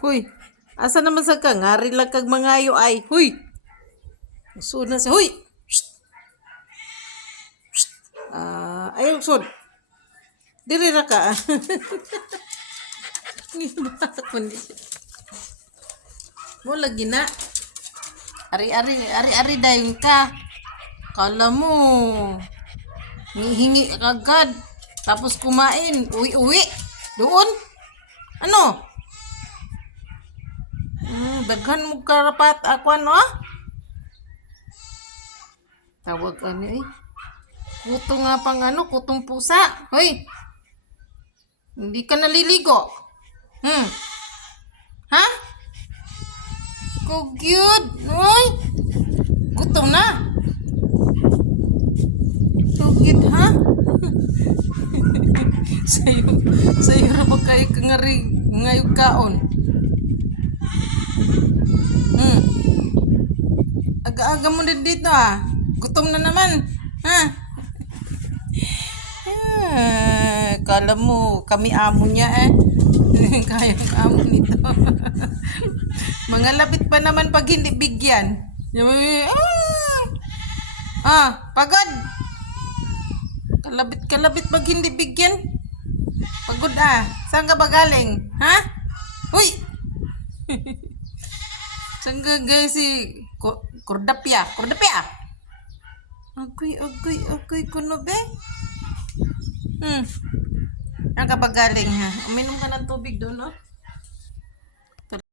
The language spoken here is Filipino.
Huy. Asa naman sa ka? Ngari lang kag mangayo ay. Huy. Sud na siya. Huy. Shh. Ah, ayaw sud. Diri ra ka. Mo lagi na. Ari-ari, ari-ari dayon ka. Kala mo, hingi agad. Tapos kumain, uwi-uwi. Doon. Ano? Hmm, daghan mo karapat ako ah? Tawag ano eh. Kuto nga pang ano, kutong pusa. Hoy. Hindi ka naliligo. Hmm. Ha? Kugyud. Hoy. Gutom na. Kugyud ha? sayo, sayo ra ba kayo kangari ngayog kaon? Hmm. Aga-aga mo din dito ah. Gutom na naman. Ha? Ah, kala mo, kami amo niya eh. Kayang amo nito. Mga labit pa naman pag hindi bigyan. Ah, ah pagod. Kalabit kalabit pag hindi bigyan. Pagod ah. Saan ka ba galing? Ha? Uy! Guys si Ko- Kordapya? Kordapya? Agoy, agoy, agoy, kuno be? Hmm. Saan ka ba galing ha? Uminom ka ng tubig doon?